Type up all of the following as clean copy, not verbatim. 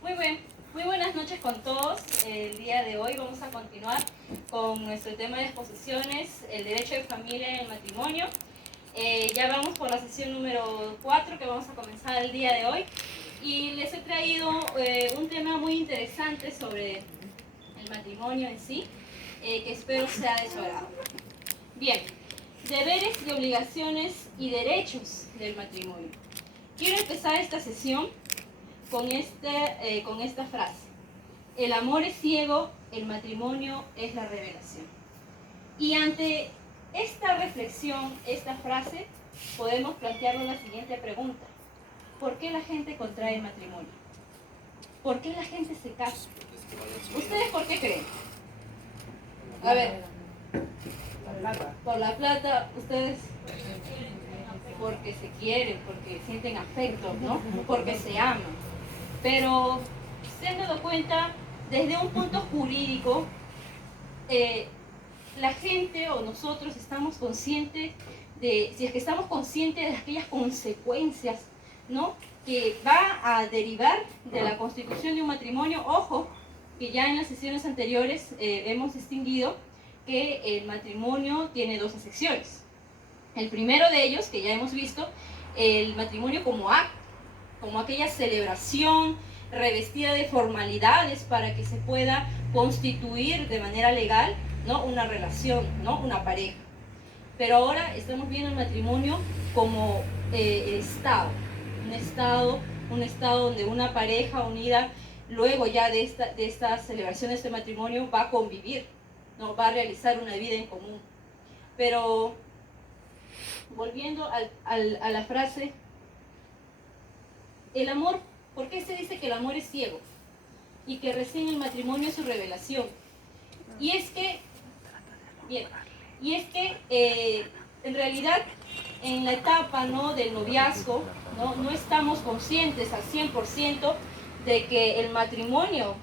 Muy buenas noches con todos. El día de hoy vamos a continuar con nuestro tema de exposiciones, el derecho de familia en el matrimonio. Ya vamos por la sesión número 4 que vamos a comenzar el día de hoy. Y les he traído un tema muy interesante sobre el matrimonio en sí, que espero sea de su agrado. Bien, deberes y obligaciones y derechos del matrimonio. Quiero empezar esta sesión con esta frase. El amor es ciego, el matrimonio es la revelación. Y ante esta reflexión, esta frase, podemos plantearnos la siguiente pregunta. ¿Por qué la gente contrae matrimonio? ¿Por qué la gente se casa? ¿Ustedes por qué creen? A ver, por la plata, ustedes porque se quieren, porque sienten afecto, ¿no? Porque se aman. Pero se han dado cuenta, desde un punto jurídico, la gente o nosotros estamos conscientes si es que estamos conscientes de aquellas consecuencias, ¿no?, que va a derivar de la constitución de un matrimonio. Ojo, que ya en las sesiones anteriores hemos distinguido que el matrimonio tiene dos acepciones. El primero de ellos, que ya hemos visto, el matrimonio como acto, como aquella celebración revestida de formalidades para que se pueda constituir de manera legal, ¿no?, una relación, ¿no?, una pareja. Pero ahora estamos viendo el matrimonio como el Estado, un estado donde una pareja unida, luego ya de esta celebración de este matrimonio, va a convivir, ¿no?, va a realizar una vida en común. Pero volviendo a la frase, el amor, ¿por qué se dice que el amor es ciego? Y que recién el matrimonio es su revelación. Y es que, en realidad, en la etapa, ¿no?, del noviazgo, no estamos conscientes al 100% de que del matrimonio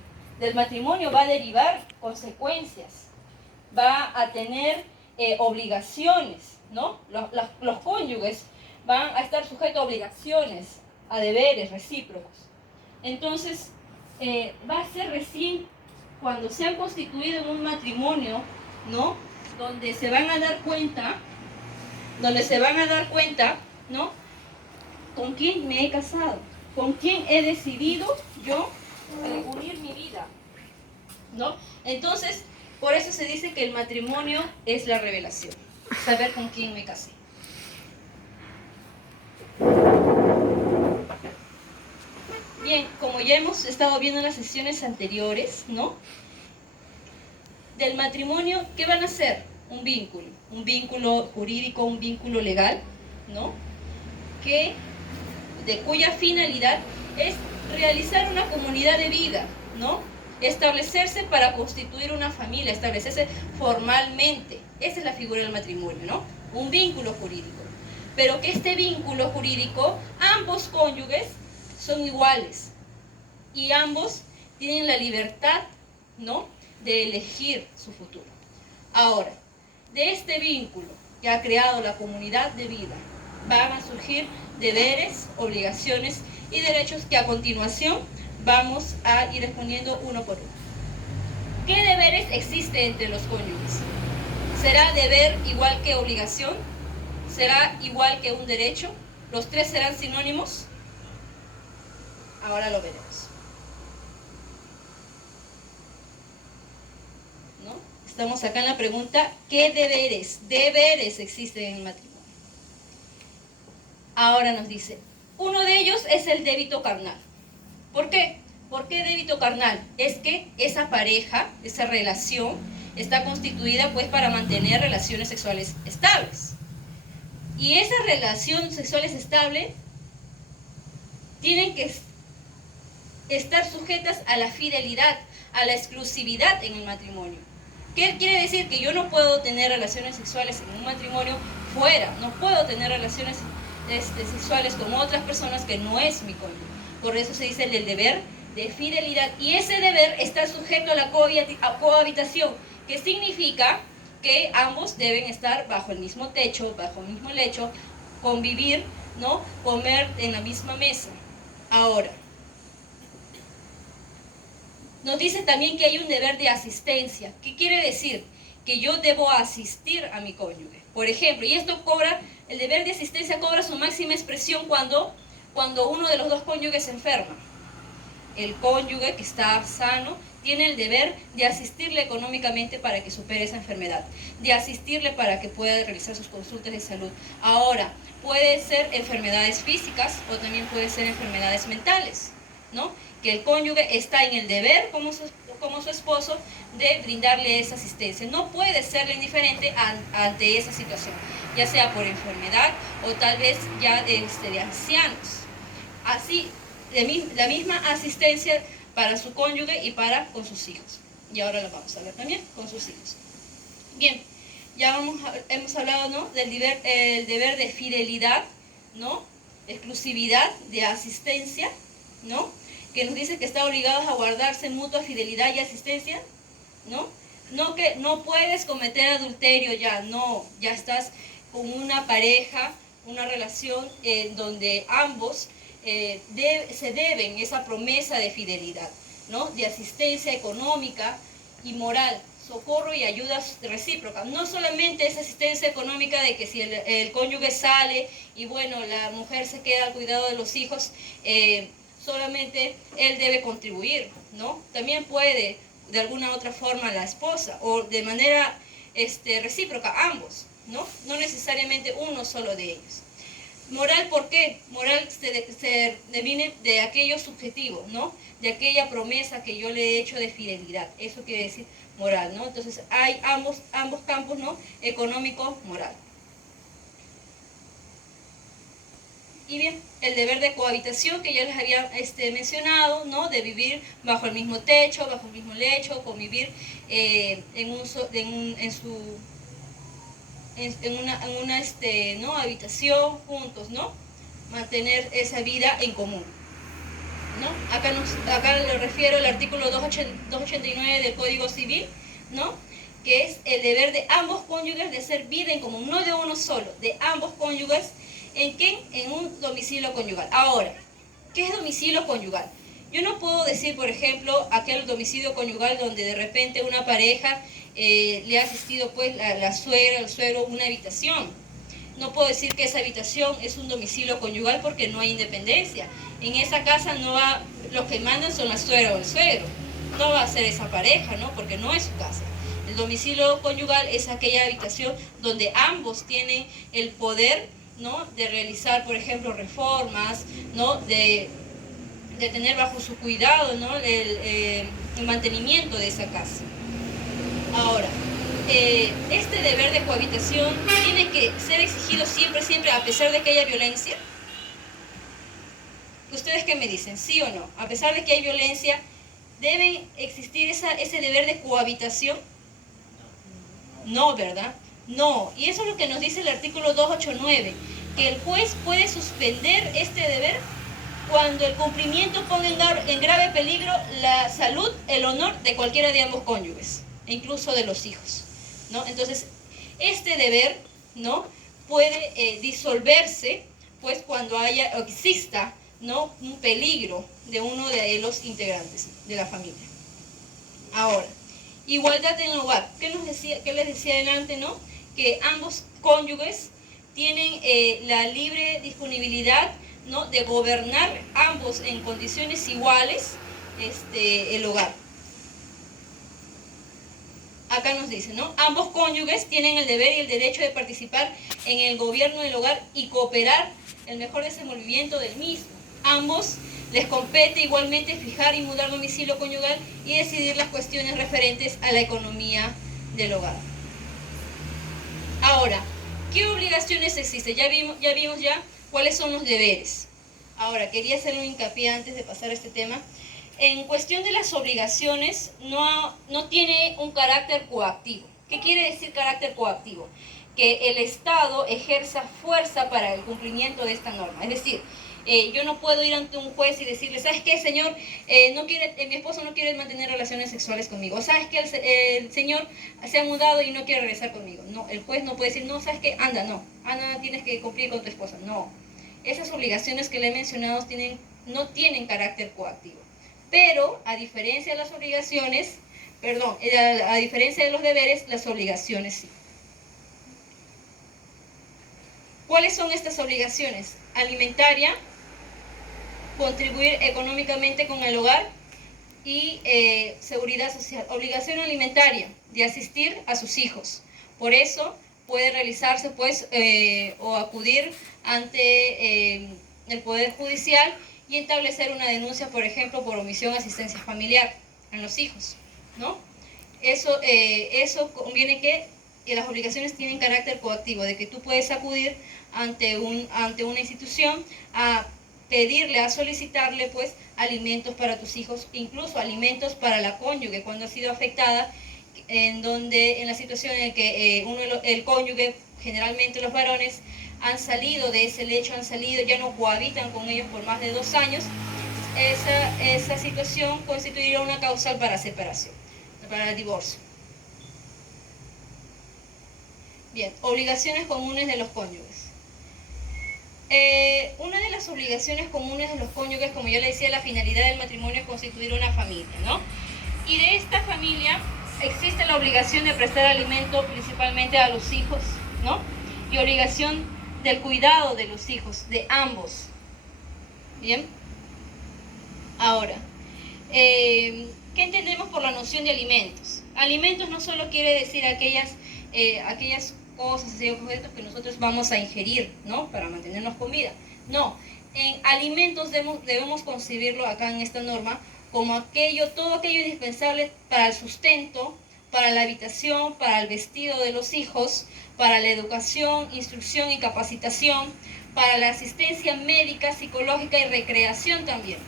va a derivar consecuencias, va a tener obligaciones, ¿no? Los cónyuges van a estar sujetos a obligaciones, a deberes recíprocos. Entonces, va a ser recién cuando se han constituido en un matrimonio, ¿no?, donde se van a dar cuenta, ¿no?, con quién me he casado, con quién he decidido yo unir mi vida, ¿no? Entonces, por eso se dice que el matrimonio es la revelación, saber con quién me casé. Bien, como ya hemos estado viendo en las sesiones anteriores, ¿no?, del matrimonio, ¿qué van a hacer? Un vínculo jurídico, un vínculo legal, ¿no?, de cuya finalidad es realizar una comunidad de vida, ¿no?, establecerse para constituir una familia, establecerse formalmente. Esa es la figura del matrimonio, ¿no?, un vínculo jurídico. Pero que este vínculo jurídico, ambos cónyuges son iguales y ambos tienen la libertad, ¿no?, de elegir su futuro. Ahora, de este vínculo que ha creado la comunidad de vida, van a surgir deberes, obligaciones y derechos que a continuación vamos a ir respondiendo uno por uno. ¿Qué deberes existen entre los cónyuges? ¿Será deber igual que obligación? ¿Será igual que un derecho? ¿Los tres serán sinónimos? Ahora lo veremos, ¿no? Estamos acá en la pregunta, ¿qué deberes existen en el matrimonio? Ahora nos dice, uno de ellos es el débito carnal. ¿Por qué? ¿Por qué débito carnal? Es que esa pareja, esa relación, está constituida pues para mantener relaciones sexuales estables. Y esas relaciones sexuales estables tienen que estar sujetas a la fidelidad, a la exclusividad en el matrimonio. ¿Qué quiere decir? Que yo no puedo tener relaciones sexuales en un matrimonio fuera, no puedo tener relaciones sexuales con otras personas que no es mi cónyuge. Por eso se dice el deber de fidelidad, y ese deber está sujeto a la cohabitación, que significa que ambos deben estar bajo el mismo techo, bajo el mismo lecho, convivir, ¿no?, comer en la misma mesa. Ahora, Nos dice también que hay un deber de asistencia. ¿Qué quiere decir? Que yo debo asistir a mi cónyuge. Por ejemplo, y esto cobra, el deber de asistencia cobra su máxima expresión cuando uno de los dos cónyuges se enferma. El cónyuge que está sano tiene el deber de asistirle económicamente para que supere esa enfermedad, de asistirle para que pueda realizar sus consultas de salud. Ahora, puede ser enfermedades físicas o también puede ser enfermedades mentales, ¿no? Que el cónyuge está en el deber como su esposo de brindarle esa asistencia. No puede serle indiferente ante esa situación, ya sea por enfermedad o tal vez ya de ancianos. Así, la misma asistencia para su cónyuge y para con sus hijos. Y ahora lo vamos a ver también con sus hijos. Bien, ya hemos hablado, ¿no?, del el deber de fidelidad, ¿no?, exclusividad, de asistencia, ¿no?, que nos dice que está obligados a guardarse mutua fidelidad y asistencia, ¿no? No que no puedes cometer adulterio ya, no, ya estás con una pareja, una relación donde ambos se deben esa promesa de fidelidad, ¿no?, de asistencia económica y moral, socorro y ayuda recíproca. No solamente esa asistencia económica de que si el cónyuge sale y bueno, la mujer se queda al cuidado de los hijos, solamente él debe contribuir, ¿no? También puede de alguna otra forma la esposa o de manera recíproca ambos, ¿no? No necesariamente uno solo de ellos. Moral, ¿por qué? Moral se define de aquello subjetivo, ¿no? De aquella promesa que yo le he hecho de fidelidad. Eso quiere decir moral, ¿no? Entonces hay ambos campos, ¿no? Económico, moral. Y bien, el deber de cohabitación que ya les había mencionado, ¿no?, de vivir bajo el mismo techo, bajo el mismo lecho, convivir en una ¿no?, habitación juntos, ¿no? Mantener esa vida en común, ¿no? Acá le refiero al artículo 289 del Código Civil, ¿no?, que es el deber de ambos cónyuges de hacer vida en común, no de uno solo, de ambos cónyuges. ¿En qué? En un domicilio conyugal. Ahora, ¿qué es domicilio conyugal? Yo no puedo decir, por ejemplo, aquel domicilio conyugal donde de repente una pareja le ha asistido pues la suegra, el suegro, una habitación. No puedo decir que esa habitación es un domicilio conyugal porque no hay independencia. En esa casa no va, los que mandan son la suegra o el suegro. No va a ser esa pareja, ¿no? Porque no es su casa. El domicilio conyugal es aquella habitación donde ambos tienen el poder, ¿no?, de realizar, por ejemplo, reformas, ¿no?, de tener bajo su cuidado, ¿no?, el mantenimiento de esa casa. Ahora, este deber de cohabitación tiene que ser exigido siempre, a pesar de que haya violencia. ¿Ustedes qué me dicen? ¿Sí o no? A pesar de que hay violencia, ¿debe existir ese deber de cohabitación? No, ¿verdad? No, y eso es lo que nos dice el artículo 289, que el juez puede suspender este deber cuando el cumplimiento ponga en grave peligro la salud, el honor de cualquiera de ambos cónyuges, e incluso de los hijos, ¿no? Entonces, este deber, ¿no?, puede disolverse, pues, cuando exista, ¿no?, un peligro de uno de los integrantes de la familia. Ahora, igualdad en el hogar. ¿Qué les decía adelante, no? Que ambos cónyuges tienen la libre disponibilidad, ¿no?, de gobernar ambos en condiciones iguales el hogar. Acá nos dice, ¿no? Ambos cónyuges tienen el deber y el derecho de participar en el gobierno del hogar y cooperar el mejor desenvolvimiento del mismo. Ambos les compete igualmente fijar y mudar domicilio conyugal y decidir las cuestiones referentes a la economía del hogar. Ahora, ¿qué obligaciones existen? Ya vimos cuáles son los deberes. Ahora, quería hacer un hincapié antes de pasar a este tema. En cuestión de las obligaciones, no tiene un carácter coactivo. ¿Qué quiere decir carácter coactivo? Que el Estado ejerza fuerza para el cumplimiento de esta norma. Es decir, yo no puedo ir ante un juez y decirle, ¿sabes qué, señor? Mi esposo no quiere mantener relaciones sexuales conmigo. ¿Sabes qué? El señor se ha mudado y no quiere regresar conmigo. No, el juez no puede decir, no, ¿sabes qué? Anda, tienes que cumplir con tu esposa. No, esas obligaciones que le he mencionado no tienen carácter coactivo. Pero, a diferencia de las obligaciones, a diferencia de los deberes, las obligaciones sí. ¿Cuáles son estas obligaciones? Alimentaria, contribuir económicamente con el hogar y seguridad social. Obligación alimentaria, de asistir a sus hijos. Por eso puede realizarse pues o acudir ante el Poder Judicial y establecer una denuncia, por ejemplo, por omisión de asistencia familiar en los hijos, ¿no? Eso conviene que las obligaciones tienen carácter coactivo, de que tú puedes acudir ante una institución a pedirle, a solicitarle pues alimentos para tus hijos, incluso alimentos para la cónyuge cuando ha sido afectada, en la situación en que el cónyuge, generalmente los varones, han salido de ese lecho, ya no cohabitan con ellos por más de 2 años, esa situación constituirá una causal para separación, para el divorcio. Bien, obligaciones comunes de los cónyuges. Una de las obligaciones comunes de los cónyuges, como yo le decía, la finalidad del matrimonio es constituir una familia, ¿no? Y de esta familia existe la obligación de prestar alimento principalmente a los hijos, ¿no? Y obligación del cuidado de los hijos, de ambos. ¿Bien? Ahora, ¿qué entendemos por la noción de alimentos? Alimentos no solo quiere decir aquellas cosas y objetos que nosotros vamos a ingerir, ¿no? Para mantenernos con vida. No, en alimentos debemos concebirlo acá en esta norma como todo aquello indispensable para el sustento, para la habitación, para el vestido de los hijos, para la educación, instrucción y capacitación, para la asistencia médica, psicológica y recreación también,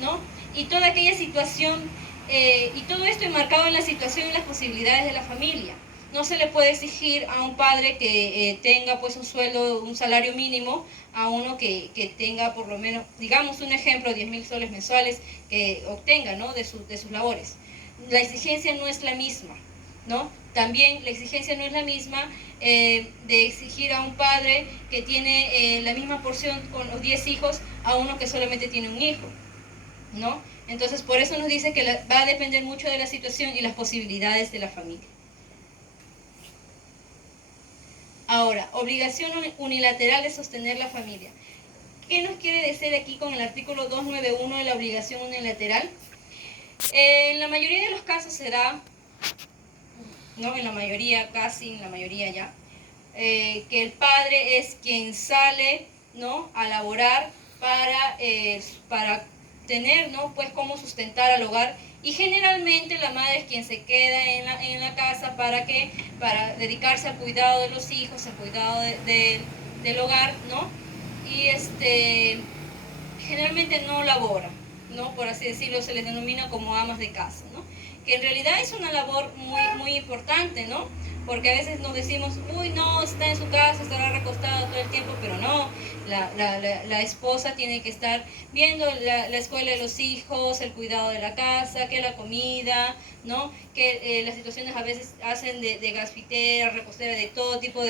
¿no? Y toda aquella situación, y todo esto enmarcado en la situación y las posibilidades de la familia. No se le puede exigir a un padre que tenga pues un salario mínimo, a uno que tenga por lo menos, digamos un ejemplo, 10.000 soles mensuales que obtenga, ¿no? de sus labores. La exigencia no es la misma, ¿no? También la exigencia no es la misma de exigir a un padre que tiene la misma porción con los 10 hijos a uno que solamente tiene un hijo, ¿no? Entonces por eso nos dice que va a depender mucho de la situación y las posibilidades de la familia. Ahora, obligación unilateral de sostener la familia. ¿Qué nos quiere decir aquí con el artículo 291 de la obligación unilateral? En la mayoría de los casos será, no en la mayoría, casi en la mayoría ya, que el padre es quien sale, ¿no? a laborar para tener, ¿no? pues cómo sustentar al hogar, y generalmente la madre es quien se queda en la casa para dedicarse al cuidado de los hijos, al cuidado del hogar, ¿no? Y generalmente no labora, ¿no? Por así decirlo, se les denomina como amas de casa, ¿no? Que en realidad es una labor muy, muy importante, ¿no? Porque a veces nos decimos, uy, no, está en su casa, estará recostada todo el tiempo, pero no, la esposa tiene que estar viendo la escuela de los hijos, el cuidado de la casa, que la comida, ¿no? Que las situaciones a veces hacen de gasfitera, repostera, de todo tipo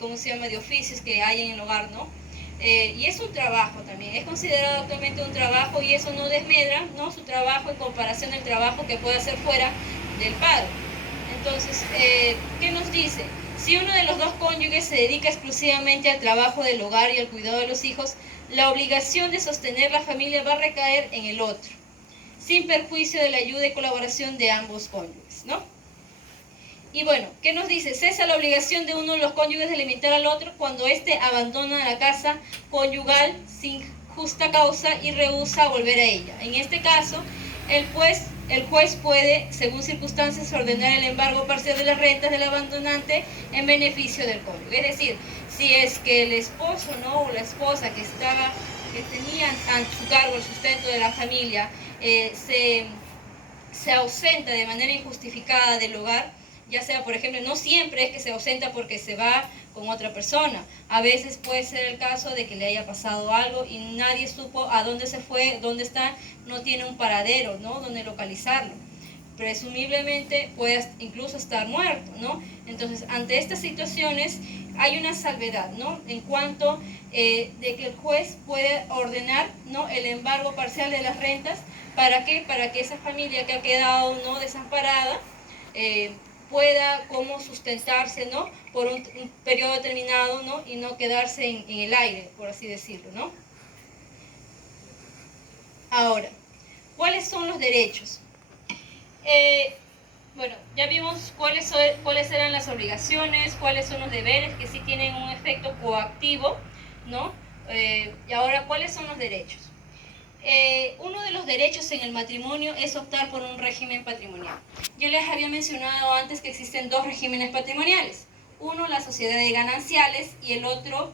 ¿cómo se llama?, de oficios que hay en el hogar, ¿no? Y es un trabajo también, es considerado actualmente un trabajo, y eso no desmedra, ¿no?, su trabajo en comparación al trabajo que puede hacer fuera del padre. Entonces, ¿qué nos dice? Si uno de los dos cónyuges se dedica exclusivamente al trabajo del hogar y al cuidado de los hijos, la obligación de sostener la familia va a recaer en el otro, sin perjuicio de la ayuda y colaboración de ambos cónyuges, ¿no? Y bueno, ¿qué nos dice? Cesa la obligación de uno de los cónyuges de alimentar al otro cuando éste abandona la casa conyugal sin justa causa y rehúsa volver a ella. En este caso, el juez puede, según circunstancias, ordenar el embargo parcial de las rentas del abandonante en beneficio del cónyuge. Es decir, si es que el esposo, ¿no?, o la esposa que tenía a su cargo el sustento de la familia se ausenta de manera injustificada del hogar, ya sea, por ejemplo, no siempre es que se ausenta porque se va con otra persona. A veces puede ser el caso de que le haya pasado algo y nadie supo a dónde se fue, dónde está, no tiene un paradero, ¿no?, donde localizarlo. Presumiblemente puede incluso estar muerto, ¿no? Entonces, ante estas situaciones, hay una salvedad, ¿no? En cuanto de que el juez puede ordenar, ¿no?, el embargo parcial de las rentas. ¿Para qué? Para que esa familia que ha quedado, ¿no?, desamparada pueda como sustentarse, ¿no?, por un periodo determinado, ¿no?, y no quedarse en el aire, por así decirlo, ¿no? Ahora, ¿cuáles son los derechos? Bueno, ya vimos cuáles eran las obligaciones, cuáles son los deberes que sí tienen un efecto coactivo, ¿no? Y ahora, ¿cuáles son los derechos? Uno de los derechos en el matrimonio es optar por un régimen patrimonial. Yo les había mencionado antes que existen dos regímenes patrimoniales. Uno, la sociedad de gananciales, y el otro,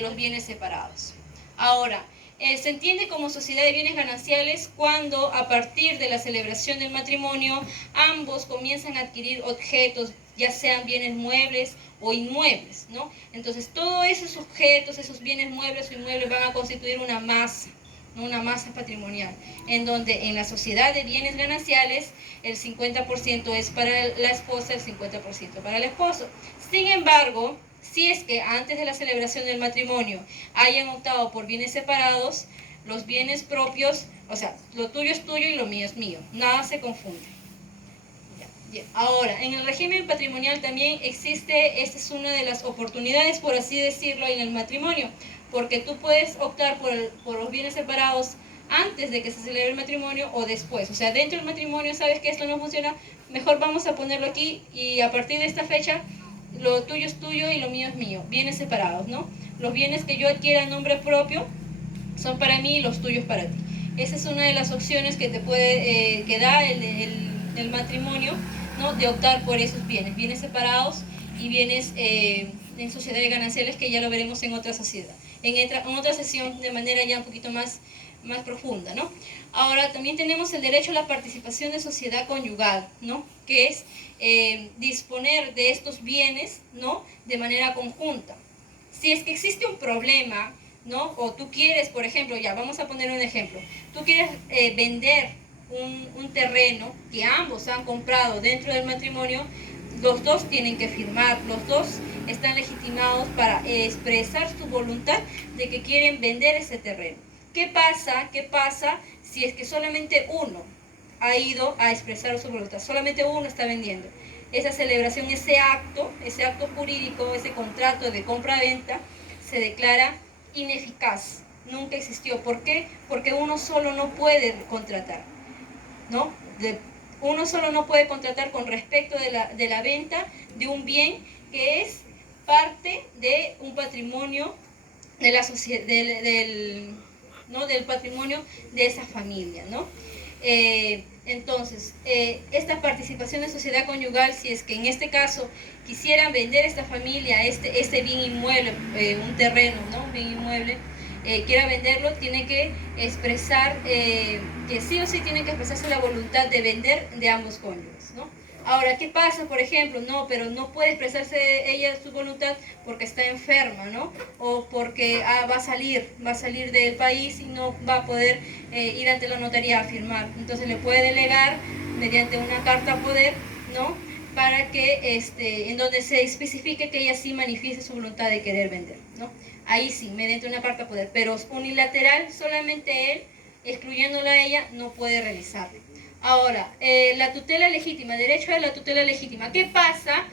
los bienes separados. Ahora, se entiende como sociedad de bienes gananciales cuando, a partir de la celebración del matrimonio, ambos comienzan a adquirir objetos, ya sean bienes muebles o inmuebles, ¿no? Entonces, todos esos objetos, esos bienes muebles o inmuebles van a constituir una masa patrimonial, en donde en la sociedad de bienes gananciales el 50% es para la esposa, el 50% para el esposo. Sin embargo, si es que antes de la celebración del matrimonio hayan optado por bienes separados, los bienes propios, o sea, lo tuyo es tuyo y lo mío es mío, nada se confunde. Ahora, en el régimen patrimonial también existe, esta es una de las oportunidades, por así decirlo, en el matrimonio, porque tú puedes optar por los bienes separados antes de que se celebre el matrimonio o después. O sea, dentro del matrimonio sabes que esto no funciona, mejor vamos a ponerlo aquí y a partir de esta fecha lo tuyo es tuyo y lo mío es mío, bienes separados, ¿no? Los bienes que yo adquiera a nombre propio son para mí y los tuyos para ti. Esa es una de las opciones que te puede, que da el matrimonio, ¿no?, de optar por esos bienes separados y bienes en sociedades gananciales, que ya lo veremos en otra sociedad, en otra sesión de manera ya un poquito más profunda, ¿no? Ahora, también tenemos el derecho a la participación de sociedad conyugal, ¿no?, que es disponer de estos bienes, ¿no?, de manera conjunta. Si es que existe un problema, ¿no?, o tú quieres, por ejemplo, ya vamos a poner un ejemplo, tú quieres vender un terreno que ambos han comprado dentro del matrimonio, los dos tienen que firmar, los dos están legitimados para expresar su voluntad de que quieren vender ese terreno. ¿Qué pasa si es que solamente uno ha ido a expresar su voluntad? Solamente uno está vendiendo. Esa celebración, ese acto jurídico, ese contrato de compra-venta se declara ineficaz. Nunca existió. ¿Por qué? Porque uno solo no puede contratar, ¿no? Uno solo no puede contratar con respecto de la venta de un bien que es parte de un patrimonio de la sociedad, ¿no?, del patrimonio de esa familia, ¿no? Entonces, esta participación de sociedad conyugal, si es que en este caso quisieran vender esta familia este bien inmueble, un terreno, ¿no?, un bien inmueble, quiera venderlo, tiene que expresar, que sí o sí tiene que expresarse la voluntad de vender de ambos cónyuges, ¿no? Ahora, ¿qué pasa, por ejemplo? No, pero no puede expresarse ella su voluntad porque está enferma, ¿no? O porque va a salir del país y no va a poder ir ante la notaría a firmar. Entonces le puede delegar mediante una carta poder, ¿no?, para que, en donde se especifique que ella sí manifieste su voluntad de querer vender, ¿no? Ahí sí, mediante una carta poder, pero unilateral, solamente él, excluyéndola a ella, no puede realizarlo. Ahora, la tutela legítima, derecho a la tutela legítima. ¿Qué pasa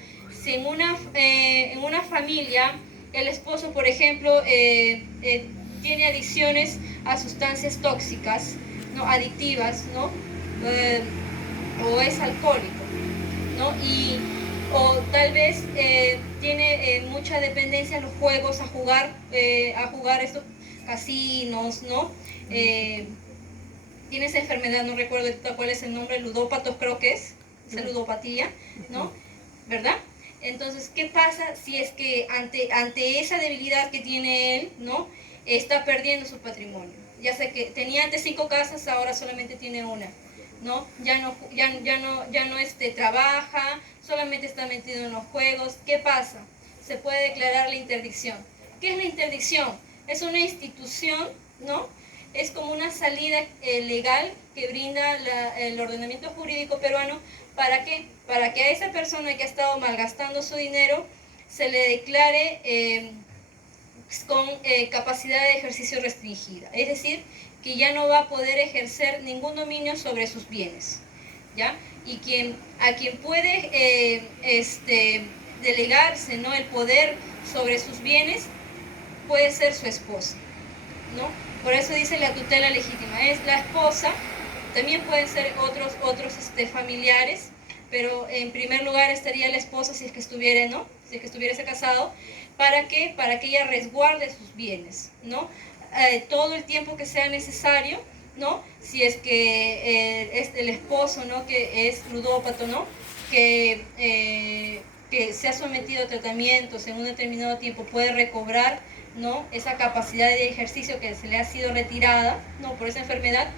si en una familia el esposo, por ejemplo, tiene adicciones a sustancias tóxicas, ¿no?, adictivas, ¿no?, o es alcohólico, ¿no?, o tal vez tiene mucha dependencia a los juegos, a jugar estos casinos, ¿no? Tiene esa enfermedad, no recuerdo cuál es el nombre, ludópatos creo que es, esa ludopatía, ¿no? ¿Verdad? Entonces, ¿qué pasa si es que ante esa debilidad que tiene él, ¿no?, está perdiendo su patrimonio? Ya sé que tenía antes 5 casas, ahora solamente tiene una, ¿no? Ya no trabaja, solamente está metido en los juegos. ¿Qué pasa? Se puede declarar la interdicción. ¿Qué es la interdicción? Es una institución, ¿no? Es como una salida legal que brinda el ordenamiento jurídico peruano. ¿Para qué? Para que a esa persona que ha estado malgastando su dinero se le declare con capacidad de ejercicio restringida, es decir, que ya no va a poder ejercer ningún dominio sobre sus bienes, ¿ya? Y a quien puede delegarse, ¿no?, el poder sobre sus bienes puede ser su esposa, ¿no? Por eso dice la tutela legítima, es la esposa, también pueden ser otros familiares, pero en primer lugar estaría la esposa si es que estuviera, ¿no?, si es que estuviese casado. ¿Para qué? Para que ella resguarde sus bienes, ¿no? Todo el tiempo que sea necesario, ¿no? Si es que es el esposo, ¿no?, que es ludópata, ¿no?, que se ha sometido a tratamientos en un determinado tiempo, puede recobrar, ¿no?, esa capacidad de ejercicio que se le ha sido retirada, ¿no?, por esa enfermedad.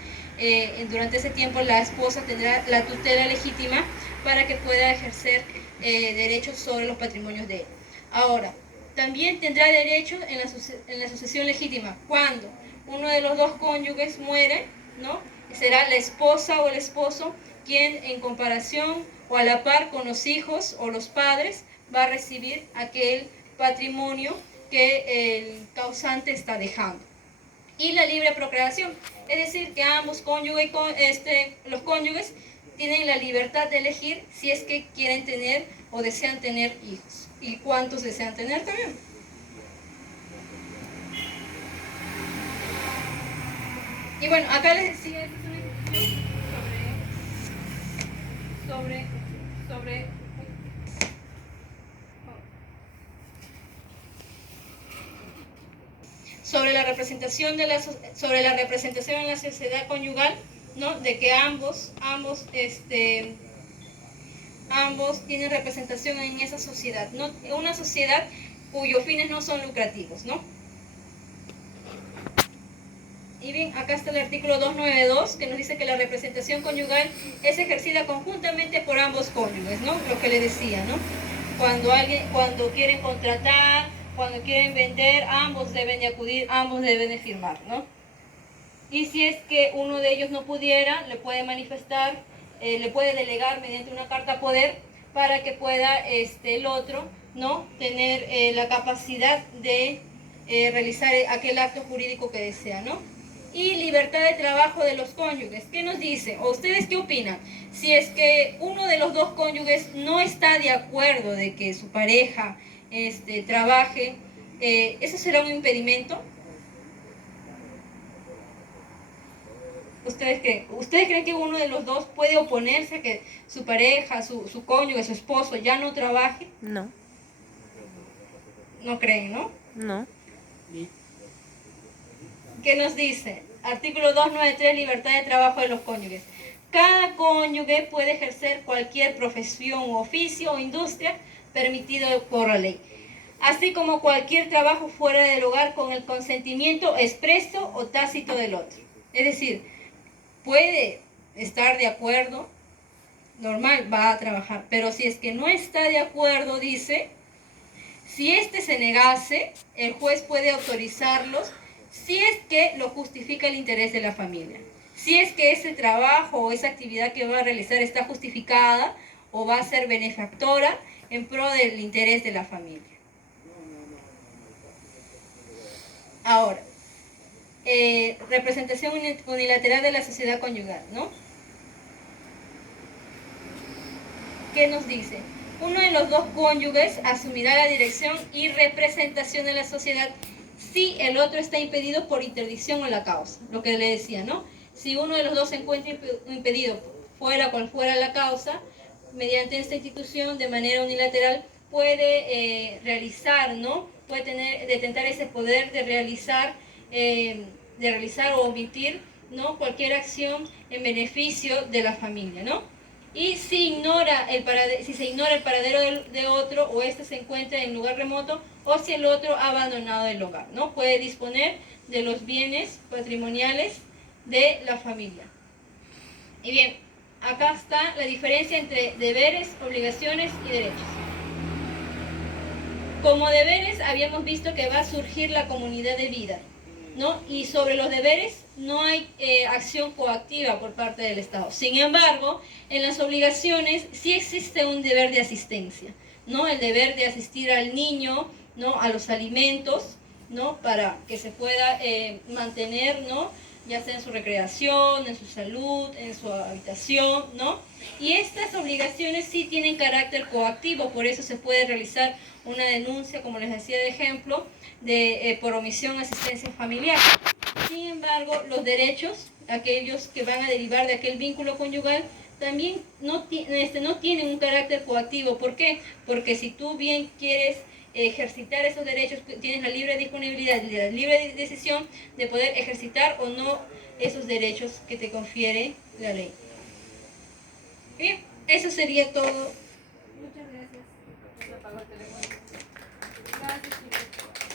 Durante ese tiempo la esposa tendrá la tutela legítima para que pueda ejercer derechos sobre los patrimonios de él. Ahora, también tendrá derecho en la sucesión legítima cuando uno de los dos cónyuges muere, ¿no? Será la esposa o el esposo quien, en comparación o a la par con los hijos o los padres, va a recibir aquel patrimonio que el causante está dejando. Y la libre procreación, es decir, que ambos cónyuges, los cónyuges tienen la libertad de elegir si es que quieren tener o desean tener hijos y cuántos desean tener también. Y bueno, acá les decía, esta es una institución sobre la representación sobre la representación en la sociedad conyugal, ¿no?, de que ambos tienen representación en esa sociedad, ¿no?, una sociedad cuyos fines no son lucrativos, ¿no? Y bien, acá está el artículo 292, que nos dice que la representación conyugal es ejercida conjuntamente por ambos cónyuges, ¿no? Lo que le decía, ¿no? Cuando quieren contratar, cuando quieren vender, ambos deben de acudir, ambos deben de firmar, ¿no? Y si es que uno de ellos no pudiera, le puede manifestar, le puede delegar mediante una carta poder para que pueda el otro, ¿no?, tener la capacidad de realizar aquel acto jurídico que desea, ¿no? Y libertad de trabajo de los cónyuges. ¿Qué nos dice? ¿O ustedes qué opinan? Si es que uno de los dos cónyuges no está de acuerdo de que su pareja trabaje, ¿eso será un impedimento? ¿Ustedes creen que uno de los dos puede oponerse a que su pareja, su cónyuge, su esposo ya no trabaje? No. ¿No creen, no? No. ¿Qué nos dice? Artículo 293, libertad de trabajo de los cónyuges. Cada cónyuge puede ejercer cualquier profesión u oficio o industria permitido por la ley, así como cualquier trabajo fuera del hogar con el consentimiento expreso o tácito del otro. Es decir, puede estar de acuerdo, normal, va a trabajar, pero si es que no está de acuerdo, dice, si se negase, el juez puede autorizarlos si es que lo justifica el interés de la familia. Si es que ese trabajo o esa actividad que va a realizar está justificada o va a ser benefactora en pro del interés de la familia. Ahora, representación unilateral de la sociedad conyugal, ¿no? ¿Qué nos dice? Uno de los dos cónyuges asumirá la dirección y representación de la sociedad si el otro está impedido por interdicción o la causa. Lo que le decía, ¿no? Si uno de los dos se encuentra impedido, fuera cual fuera la causa, mediante esta institución, de manera unilateral, puede realizar, ¿no? Puede detentar ese poder de realizar o omitir, ¿no?, cualquier acción en beneficio de la familia, ¿no? Y si se ignora el paradero de otro, o se encuentra en lugar remoto, o si el otro ha abandonado el hogar, ¿no? Puede disponer de los bienes patrimoniales de la familia. Y bien, acá está la diferencia entre deberes, obligaciones y derechos. Como deberes habíamos visto que va a surgir la comunidad de vida, ¿no? Y sobre los deberes no hay acción coactiva por parte del Estado. Sin embargo, en las obligaciones sí existe un deber de asistencia, ¿no? El deber de asistir al niño, ¿no? A los alimentos, ¿no? Para que se pueda mantener, ¿no? Ya sea en su recreación, en su salud, en su habitación, ¿no? Y estas obligaciones sí tienen carácter coactivo, por eso se puede realizar una denuncia, como les decía de ejemplo, por omisión asistencia familiar. Sin embargo, los derechos, aquellos que van a derivar de aquel vínculo conyugal, también no tienen un carácter coactivo. ¿Por qué? Porque si tú bien quieres ejercitar esos derechos, tienes la libre disponibilidad y la libre decisión de poder ejercitar o no esos derechos que te confiere la ley. Bien, eso sería todo. Muchas gracias. Se apagó el teléfono. Gracias, chicos.